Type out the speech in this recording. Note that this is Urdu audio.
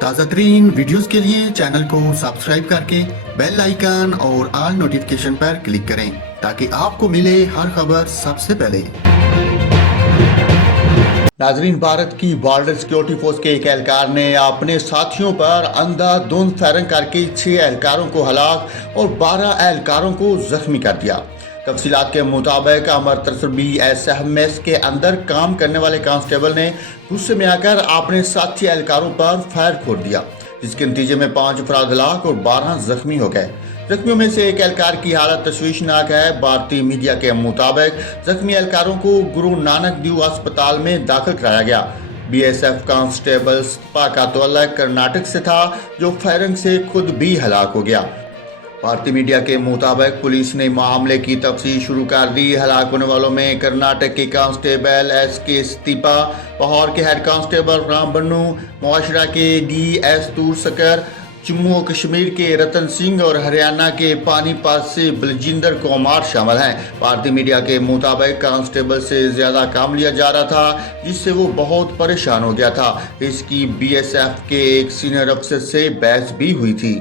تازہ ترین ویڈیوز کے لیے چینل کو سبسکرائب کر کے بیل آئیکن اور آل نوٹیفیکیشن پر کلک کریں تاکہ آپ کو ملے ہر خبر سب سے پہلے۔ ناظرین، بھارت کی بارڈر سیکیورٹی فورس کے ایک اہلکار نے اپنے ساتھیوں پر اندھا دھند فائرنگ کر کے 6 اہلکاروں کو ہلاک اور 12 اہلکاروں کو زخمی کر دیا۔ تفصیلات کے مطابق امرتسر BSF کے اندر کام کرنے والے کانسٹیبل نے غصے میں آ کر اپنے ساتھی اہلکاروں پر فائر کھول دیا، جس کے نتیجے میں 5 افراد ہلاک اور 12 زخمی ہو گئے۔ زخمیوں میں سے ایک اہلکار کی حالت تشویشناک ہے۔ بھارتی میڈیا کے مطابق زخمی اہلکاروں کو گرو نانک دیو اسپتال میں داخل کرایا گیا۔ BSF کانسٹیبل سپا کا تعلق کرناٹک سے تھا، جو فائرنگ سے خود بھی ہلاک ہو گیا۔ بھارتی میڈیا کے مطابق پولیس نے معاملے کی تفتیش شروع کر دی۔ ہلاک ہونے والوں میں کرناٹک کے کانسٹیبل SK ستیپا، لاہور کے ہیڈ کانسٹیبل رام بنو، معاشرہ کے DS تورسکر، جموں و کشمیر کے رتن سنگھ اور ہریانہ کے پانی پت سے بلجندر کمار شامل ہیں۔ بھارتی میڈیا کے مطابق کانسٹیبل سے زیادہ کام لیا جا رہا تھا، جس سے وہ بہت پریشان ہو گیا تھا۔ اس کی BSF کے ایک سینئر افسر سے بحث بھی ہوئی تھی۔